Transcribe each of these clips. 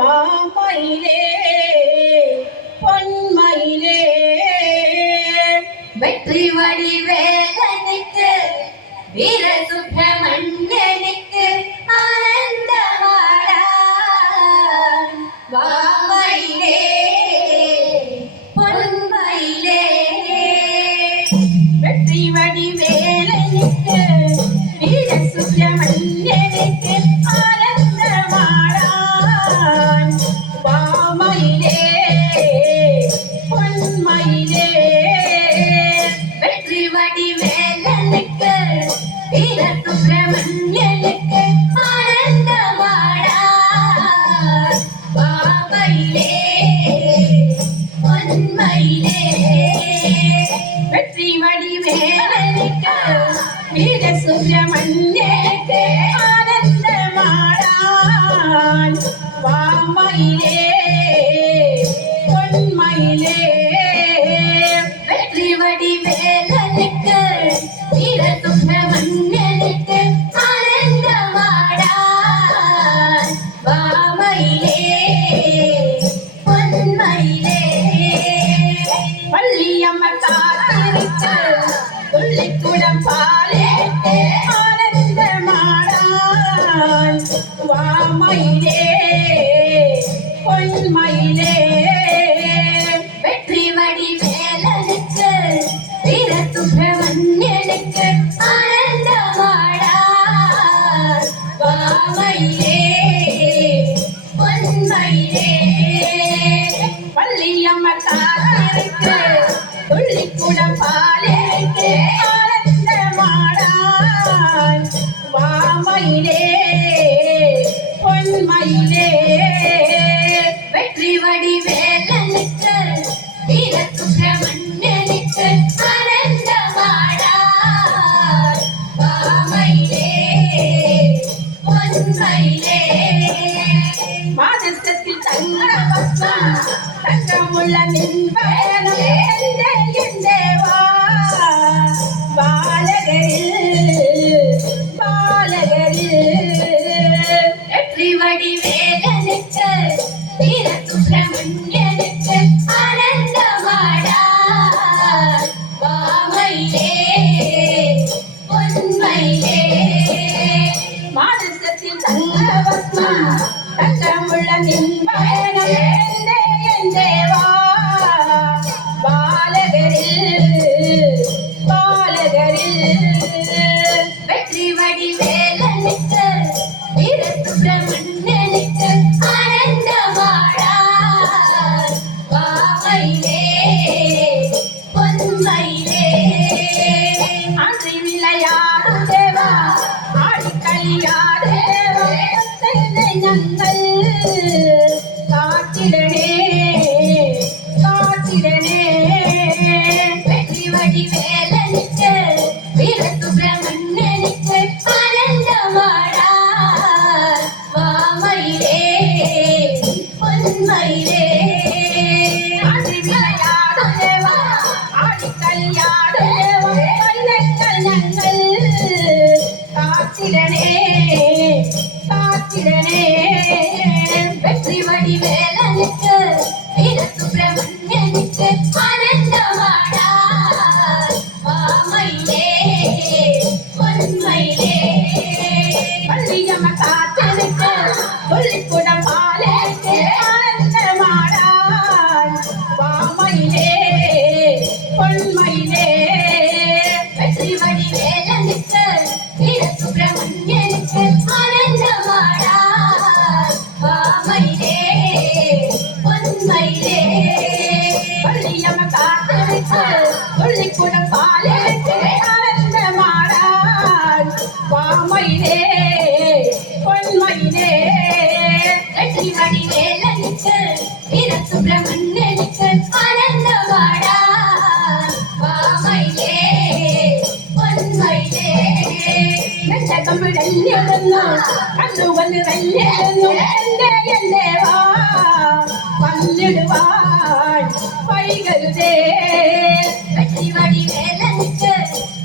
வாமயிலே பொன்மயிலே வெற்றி வடிவேலனுக்கு வீர சுப்பிரமணியனுக்கு ஆனந்தமாடா வாமயிலே பொன்மயிலே வெற்றி வடிவேலனுக்கு வீர சுப்பிரமணியனுக்கு ஆனந்தமாடான் வாமயிலே பொன்மயிலே வெற்றி வடிவேலனுக்கு வீர சுப்பிரமணியனுக்கு ஆனந்தமாடான் வாமயிலே பொன்மயிலே வெற்றி வடிவேலனுக்கு வீர சுப்பிரமணியனுக்கு ஆனந்தமாடான் வாமயிலே பொன்மயிலே வெற்றி வடிவேலனுக்கு வீர சுப்பிரமணியனுக்கு ஆனந்தமாடான் வாமயிலே பொன்மயிலே பள்ளியம்மன் காத்திருக்க துள்ளிக்குடம் பாலிட்டு ஆனந்தமாடான் வாமயிலே பொன்மயிலே வெற்றி வடிவேலனுக்கு வீர சுப்பிரமணியனுக்கு ஆனந்தமாடான் வாமயிலே பொன்மயிலே பள்ளியம்மன் காத்திருக்க துள்ளிக்குடம் பாலிட்டு ஆனந்தமாடான் வாமயிலே பொன்மயிலே வெற்றி வடிவேலனுக்கு வீர சுப்பிரமணியனுக்கு ஆனந்தமாடான் வாமயிலே பொன்மயிலே மாதத்தில் தங்க வஸ்திரம் தங்கமுள்ள நின் பயணம் எந்தேவா பாலகரில் வெற்றி வடிவேலனுக்கு வீர சுப்பிரமணியனுக்கு ஆனந்தமாடான் வாமயிலே பொன்மயிலே மாதத்தில் தங்க வஸ்திரம் தங்கமுள்ள நின் பயணம் எந்தேவா பாலகரில் வெற்றி வடிவேலனுக்கு வீர சுப்பிரமணியனுக்கு ஆனந்தமாடான் வாமயிலே பொன்மயிலே ஆற்றி விளையாடு தேவா ஆடி களியாடு தேவா ஞங்கள் காத்திடனே காத்திடனே வெற்றி வடிவேலனுக்கு வீர சுப்பிரமணியனுக்கு ஆனந்தமாடான் வாமயிலே பொன்மயிலே ஆற்றி விளையாடு தேவா ஆடி களியாடு தேவா ஞங்கள் காத்திடனே காத்திடனே வெற்றி வடிவேலனுக்கு வீர சுப்பிரமணியனுக்கு ஆனந்தமாடான் வாமயிலே பொன்மயிலே பள்ளியம்மன் காத்திருக்க துள்ளிக்குடம் பாலிட்டு ஆனந்தமாடான் வாமயிலே பொன்மயிலே வெற்றி வடிவேலனுக்கு வீர சுப்பிரமணியனுக்கு ஆனந்தமாடான் வாமயிலே பொன்மயிலே பள்ளியம்மன் காத்திருக்க துள்ளிக்குடம் பாலிட்டு ஆனந்தமாடான் வாமயிலே பொன்மயிலே வெற்றி வடிவேலனுக்கு வீர சுப்பிரமணியனுக்கு ஆனந்தமாடான் வாமயிலே பொன்மயிலே കമ്പിടല്ലിടുന്നു കണ്ണുവന്ന് തല്ലിടുന്നു എന്റെ വാ വന്നിടുവാൻ വൈകരുതേ வெற்றி வடிவேலனுக்கு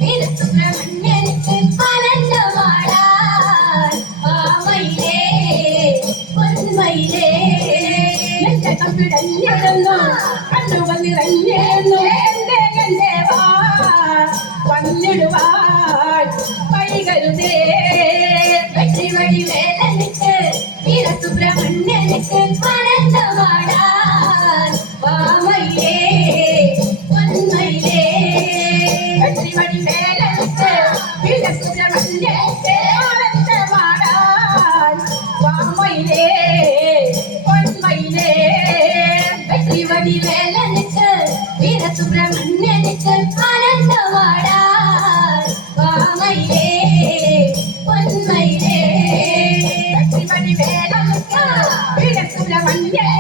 வீர சுப்பிரமணியனுக்கு ஆனந்தமாடான் வாமயிலே பொன்மயிலே வேலனுக்கு ஆனந்தமாடார் வாமையிலே பொன்மையிலே வெற்றி வடி வேலனுக்கு வீர சுப்பிரமணியனுக்கு ஆனந்தமாடாய் வாமையிலே பொன்மையிலே வெற்றி வடி வேலனுக்கு வீர சுப்பிரமணியனுக்கு ஆனந்தமாடார் வாமையிலே பொன்மையிலே வெற்றி வடி வேலனுக்கு வீர சுப்பிரமணியனுக்கு